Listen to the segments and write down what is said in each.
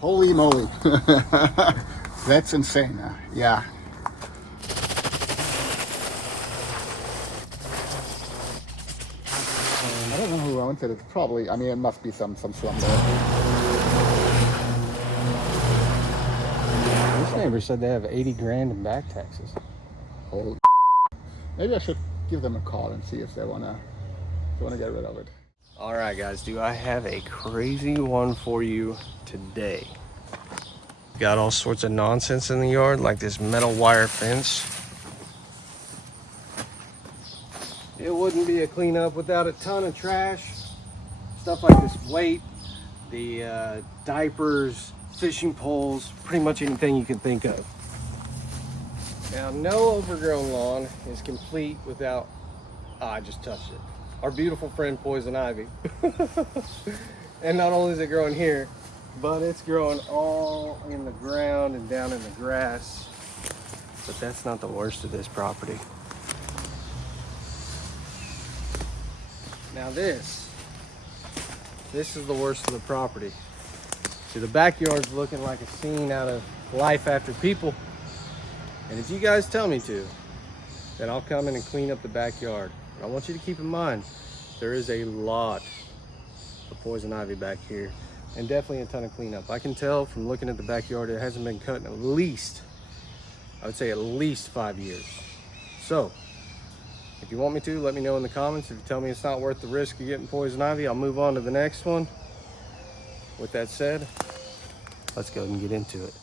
Holy moly. That's insane. Yeah. I don't know who owns it. It's probably, I mean, it must be some slumlord. This neighbor said they have 80 grand in back taxes. Holy. Maybe I should give them a call and see if they wanna get rid of it. All right, guys, do I have a crazy one for you today? Got all sorts of nonsense in the yard, like this metal wire fence. It wouldn't be a cleanup without a ton of trash. Stuff like this weight, the diapers, fishing poles, pretty much anything you can think of. Now, no overgrown lawn is complete without, I just touched it, our beautiful friend poison ivy. And not only is it growing here, but it's growing all in the ground and down in the grass. But that's not the worst of this property. Now this is the worst of the property. See, the backyard's looking like a scene out of Life After People. And if you guys tell me to, then I'll come in and clean up the backyard. But I want you to keep in mind, there is a lot of poison ivy back here, and definitely a ton of cleanup. I can tell from looking at the backyard, it hasn't been cut in at least, I would say at least 5 years. So, if you want me to, let me know in the comments. If you tell me it's not worth the risk of getting poison ivy, I'll move on to the next one. With that said, let's go and get into it.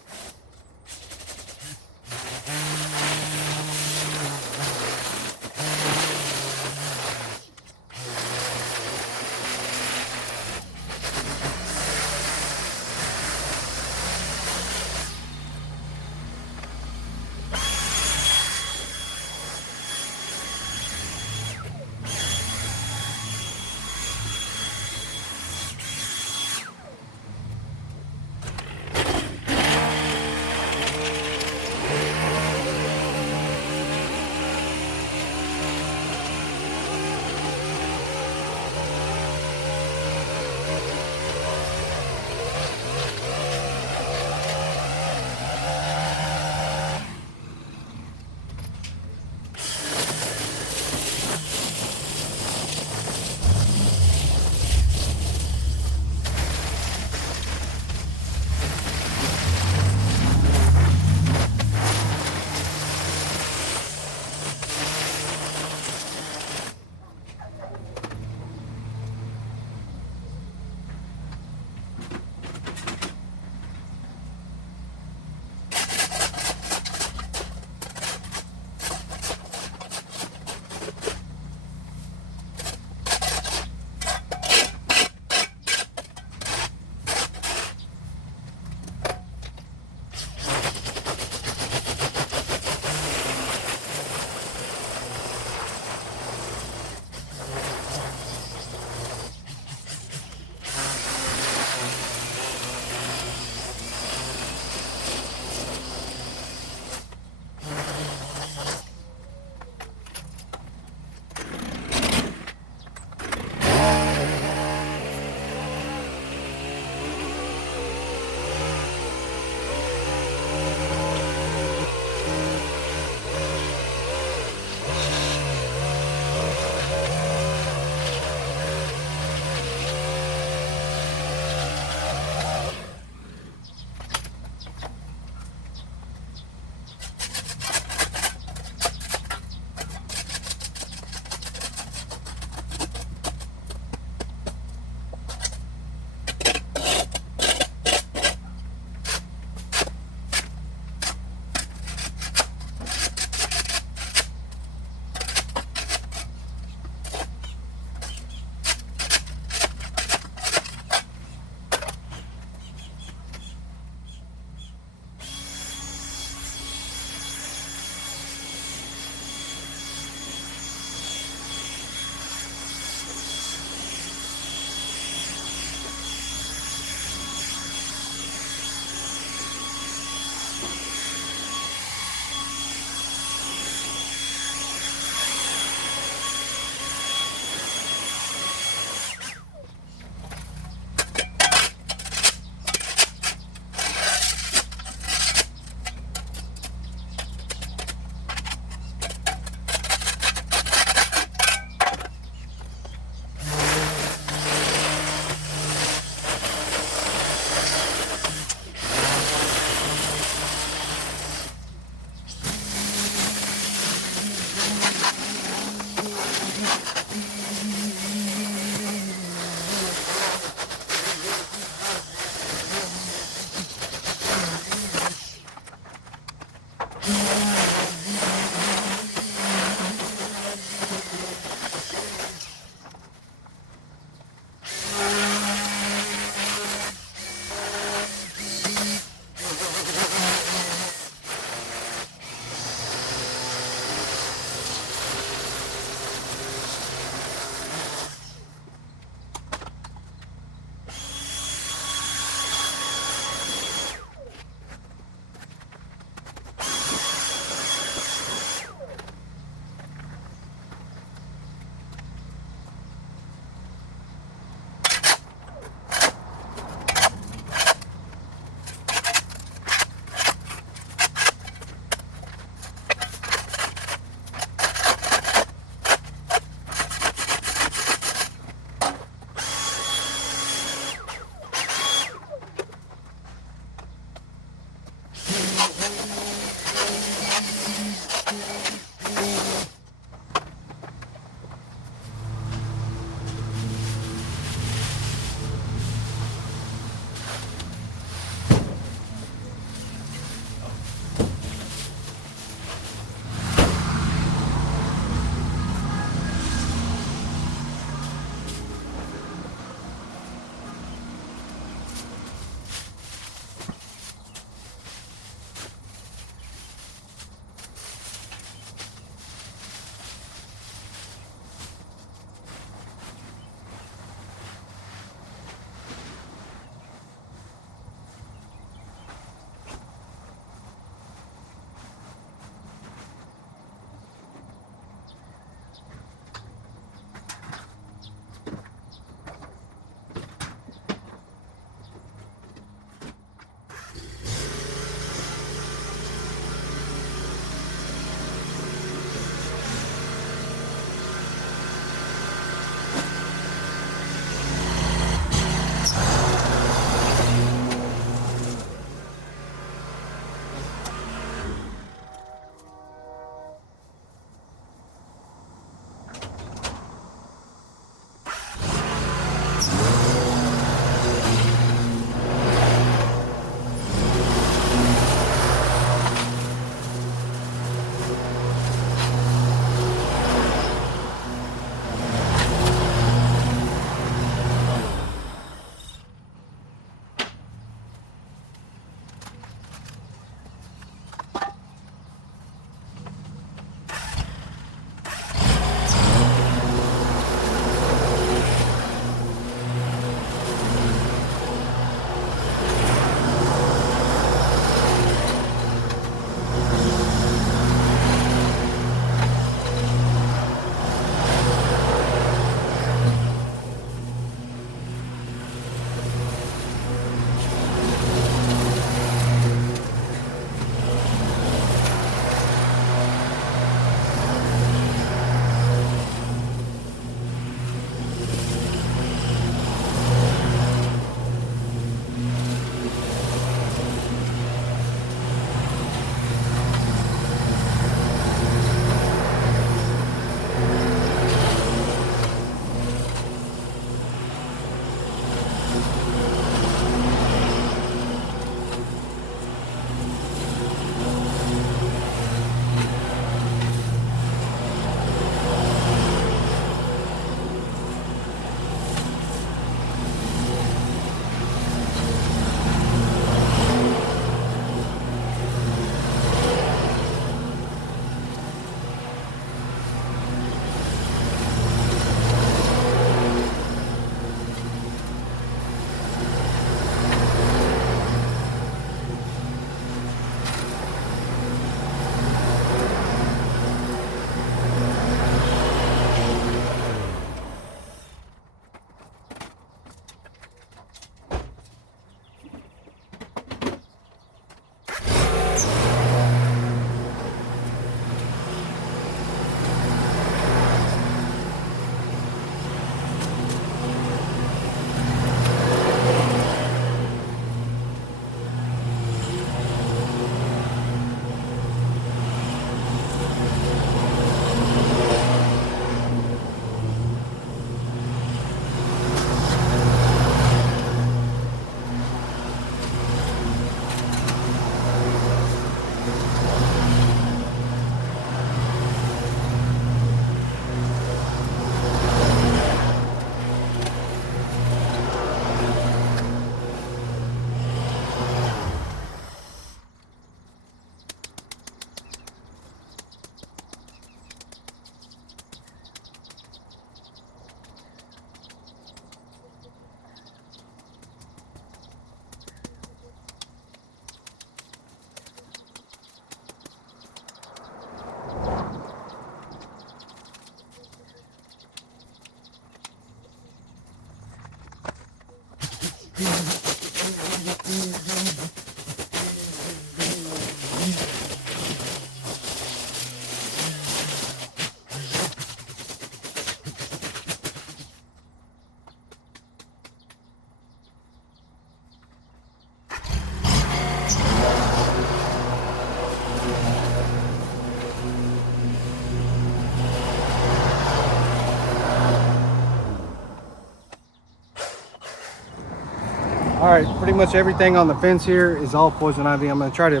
All right, pretty much everything on the fence here is all poison ivy. I'm gonna try to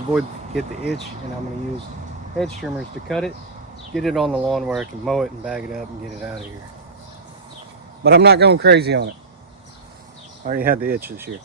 get the itch, and I'm gonna use hedge trimmers to cut it, get it on the lawn where I can mow it and bag it up and get it out of here. But I'm not going crazy on it. I already had the itch this year.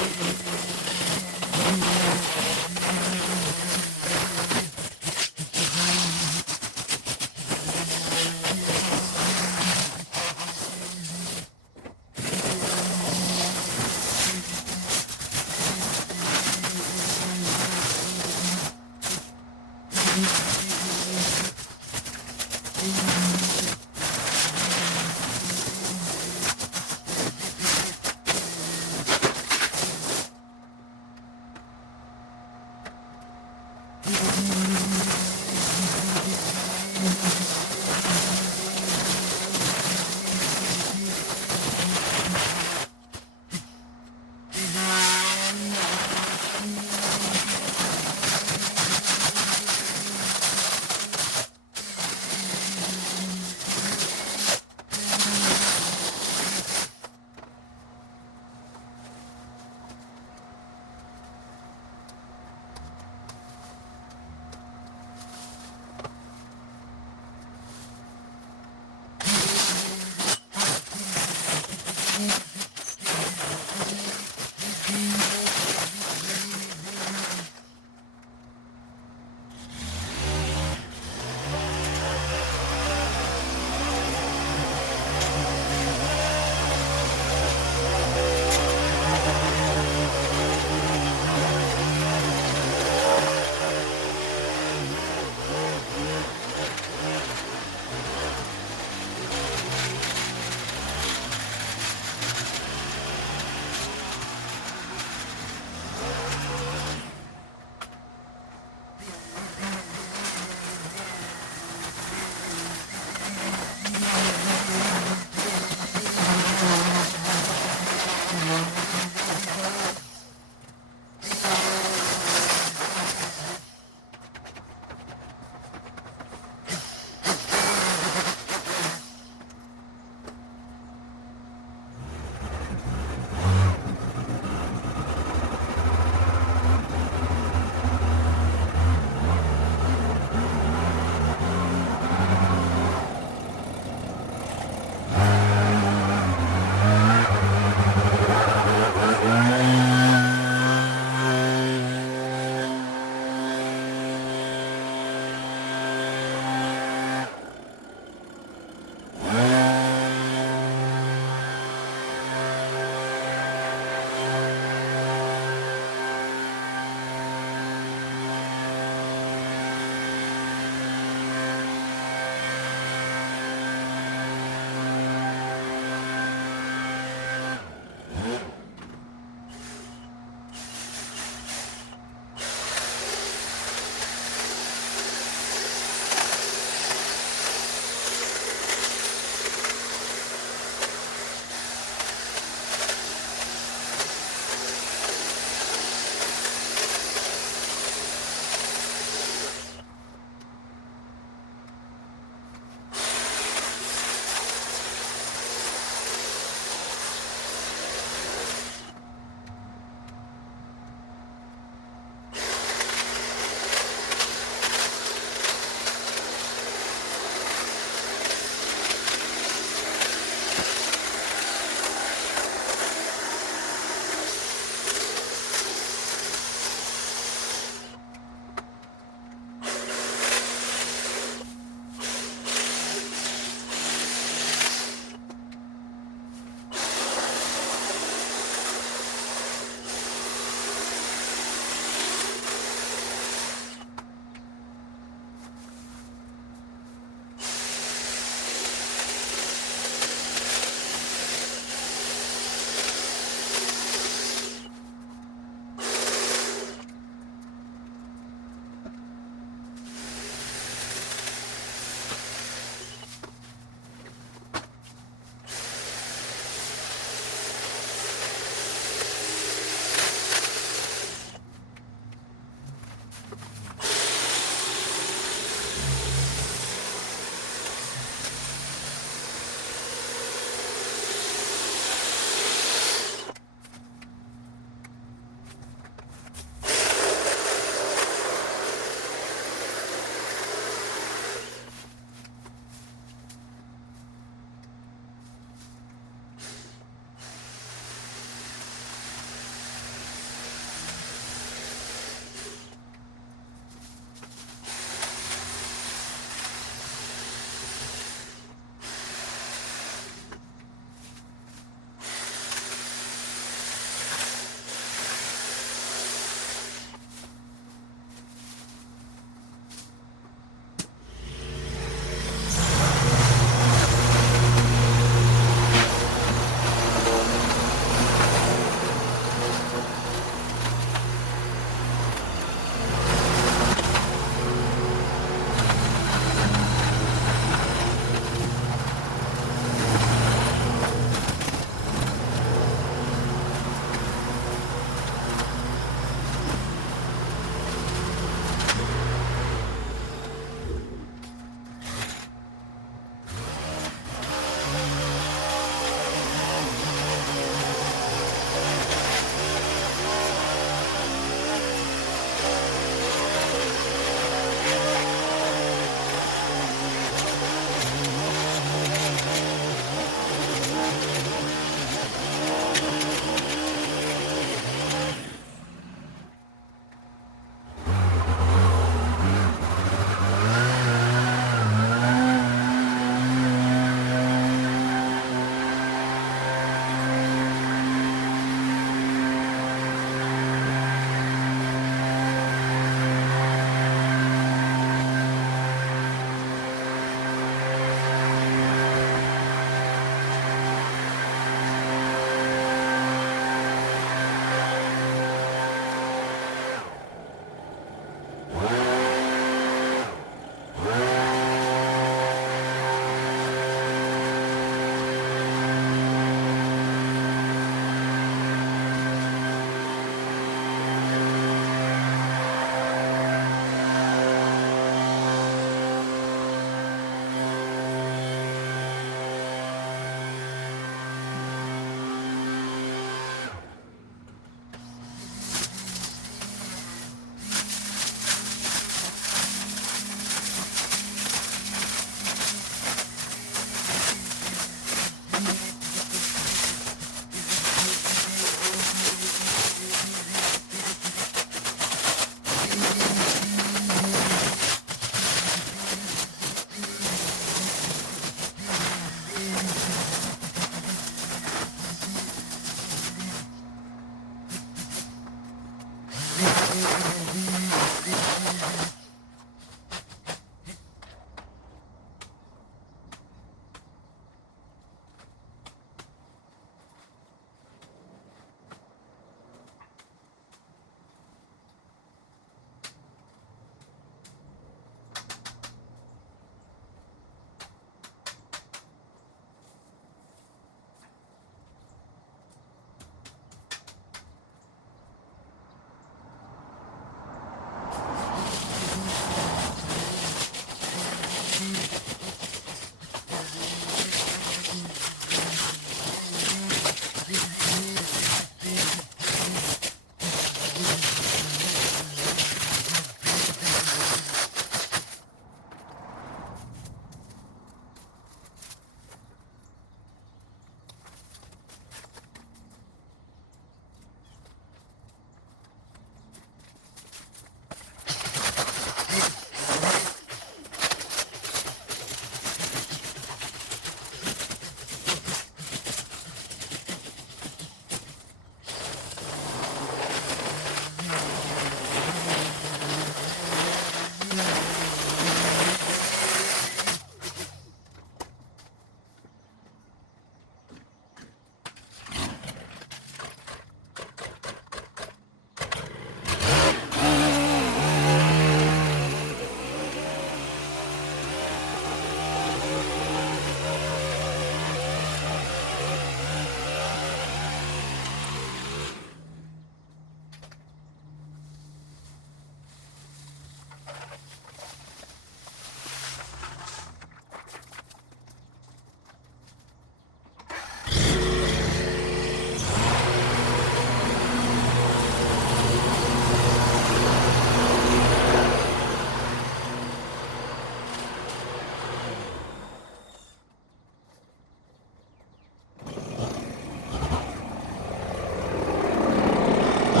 How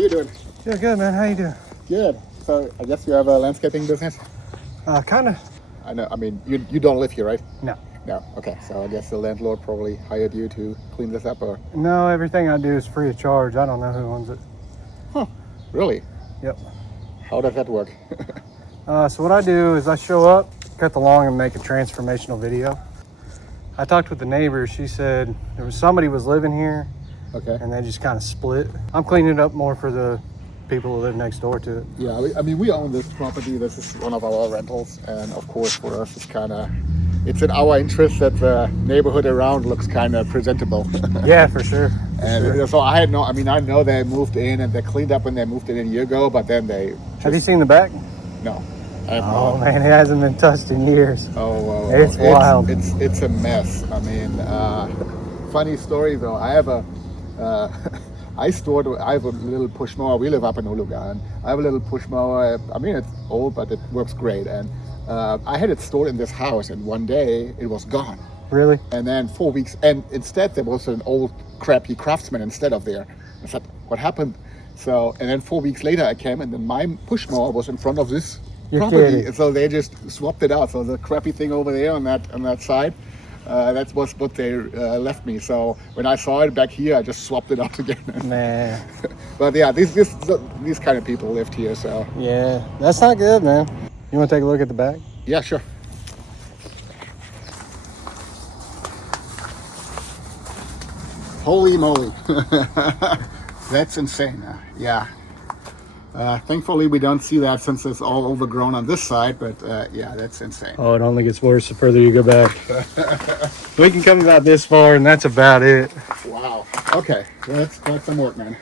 you doing? Yeah, good, man. How you doing? Good. So I guess you have a landscaping business? Kind of. I know. I mean, you don't live here, right? No. No. Okay. So I guess the landlord probably hired you to clean this up, or? No, everything I do is free of charge. I don't know who owns it. Huh. Really? Yep. How does that work? So what I do is I show up, cut the lawn, and make a transformational video. I talked with the neighbor. She said there was somebody was living here, Okay. and they just kind of split. I'm cleaning it up more for the people who live next door to it. Yeah. I mean, we own this property. This is one of our rentals, and of course, for us, it's in our interest that the neighborhood around looks kind of presentable. Yeah, for sure. And so I know they moved in and they cleaned up when they moved in a year ago, but then they Have you seen the back? no. I have Oh not. man, it hasn't been touched in years. Oh, It's wild. It's a mess. I mean, funny story though. I have I have a little push mower. We live up in Hulugan. I have a little push mower. I mean, it's old, but it works great. And I had it stored in this house, and one day it was gone. Really? And then 4 weeks, and instead there was an old crappy Craftsman instead of there. I said, what happened? So, and then 4 weeks later I came, and then my push mower was in front of this You're property. kidding. So they just swapped it out. So the crappy thing over there on that side, that was what they left me. So when I saw it back here, I just swapped it out again. Man. But yeah, these kind of people lived here. So Yeah, that's not good, man. You want to take a look at the back? yeah, sure. Holy moly. That's insane. Yeah. Thankfully, we don't see that since it's all overgrown on this side, but yeah, that's insane. Oh, it only gets worse the further you go back. We can come about this far, and that's about it. Wow. Okay, well, that's quite some work, man.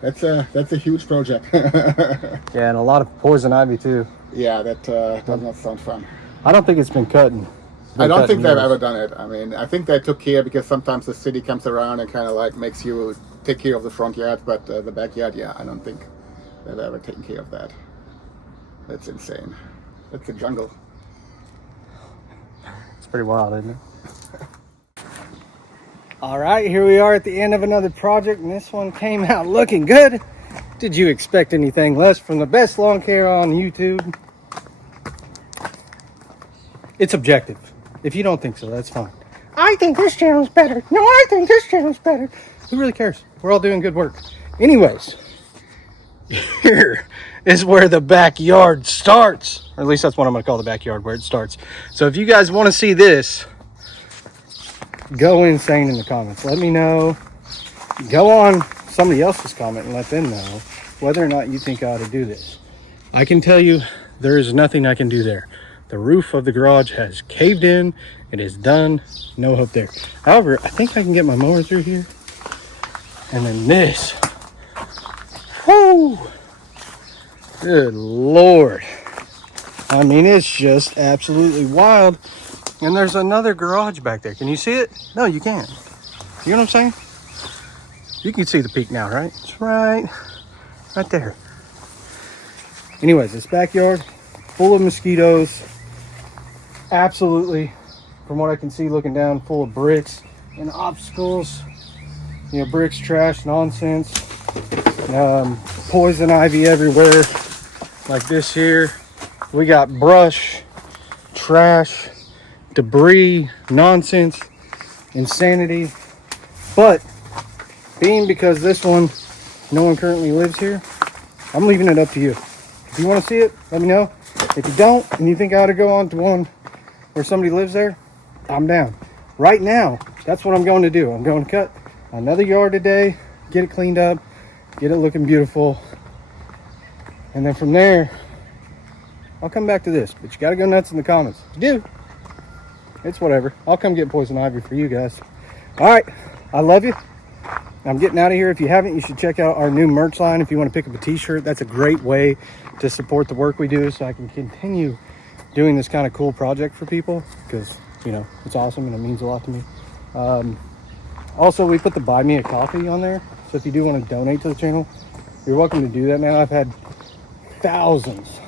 That's a huge project. Yeah, and a lot of poison ivy, too. Yeah, that does not sound fun. I don't think it's been cutting. I don't think they've ever done it. I mean, I think they took care because sometimes the city comes around and kind of like makes you take care of the front yard, but the backyard, yeah, I don't think they've ever taken care of that. That's insane. That's a jungle. It's pretty wild, isn't it? All right, here we are at the end of another project, and this one came out looking good. Did you expect anything less from the best lawn care on YouTube? It's objective. If you don't think so, that's fine. I think this channel's better. No, I think this channel's better. Who really cares? We're all doing good work. Anyways, here is where the backyard starts. Or at least that's what I'm going to call the backyard, where it starts. So if you guys want to see this, go insane in the comments. Let me know. Go on somebody else's comment and let them know whether or not you think I ought to do this. I can tell you there is nothing I can do there. The roof of the garage has caved in. It is done. No hope there. However, I think I can get my mower through here. And then this. Whoo! Good Lord. I mean, it's just absolutely wild. And there's another garage back there. Can you see it? No, you can't. You know what I'm saying? You can see the peak now, right? It's right there. Anyways, this backyard full of mosquitoes. Absolutely, from what I can see looking down, full of bricks and obstacles. You know, bricks, trash, nonsense. Poison ivy everywhere. Like this here. We got brush, trash, debris, nonsense, insanity. But being because this one, no one currently lives here, I'm leaving it up to you. If you want to see it, let me know. If you don't, and you think I ought to go on to one where somebody lives there, I'm down. Right now, that's what I'm going to do. I'm going to cut another yard today, get it cleaned up, get it looking beautiful. And then from there, I'll come back to this, but you got to go nuts in the comments. If you do, it's whatever. I'll come get poison ivy for you guys. All right, I love you. I'm getting out of here. If you haven't, you should check out our new merch line. If you want to pick up a t-shirt, that's a great way to support the work we do, so I can continue doing this kind of cool project for people, because, you know, it's awesome and it means a lot to me. Also, we put the buy me a coffee on there, so if you do want to donate to the channel, you're welcome to do that, man. I've had thousands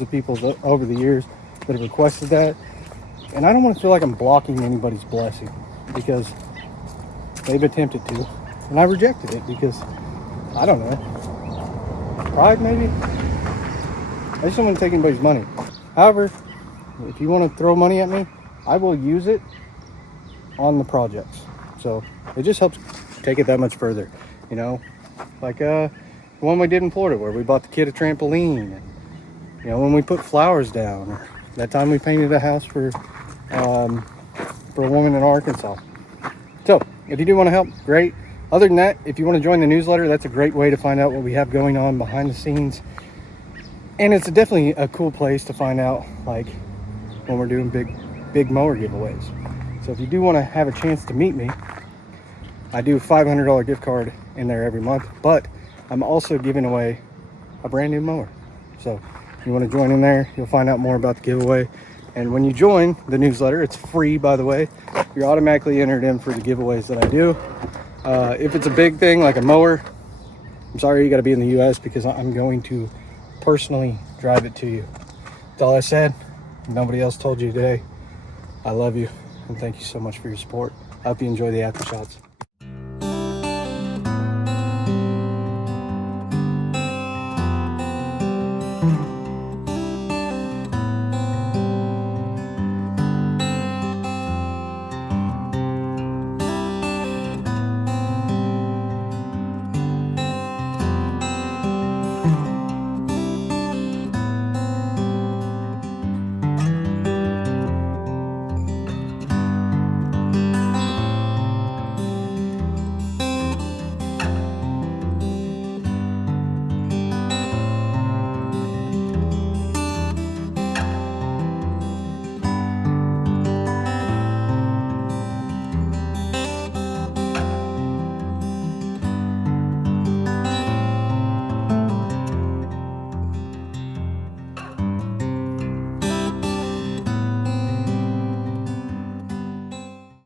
of people over the years that have requested that, and I don't want to feel like I'm blocking anybody's blessing, because they've attempted to, and I rejected it because, I don't know, pride maybe? I just don't want to take anybody's money. However, if you want to throw money at me, I will use it on the projects. So it just helps take it that much further, you know? Like the one we did in Florida where we bought the kid a trampoline, and, you know, when we put flowers down, or that time we painted a house for a woman in Arkansas. So if you do want to help, great. Other than that, if you want to join the newsletter, that's a great way to find out what we have going on behind the scenes. And it's definitely a cool place to find out, like, when we're doing big mower giveaways. So if you do want to have a chance to meet me, I do a $500 gift card in there every month, but I'm also giving away a brand new mower. So if you want to join in there, you'll find out more about the giveaway. And when you join the newsletter, it's free, by the way. You're automatically entered in for the giveaways that I do. If it's a big thing like a mower, I'm sorry, you got to be in the US, because I'm going to personally drive it to you. That's all I said. Nobody else told you today. I love you, and thank you so much for your support. I hope you enjoy the after shots.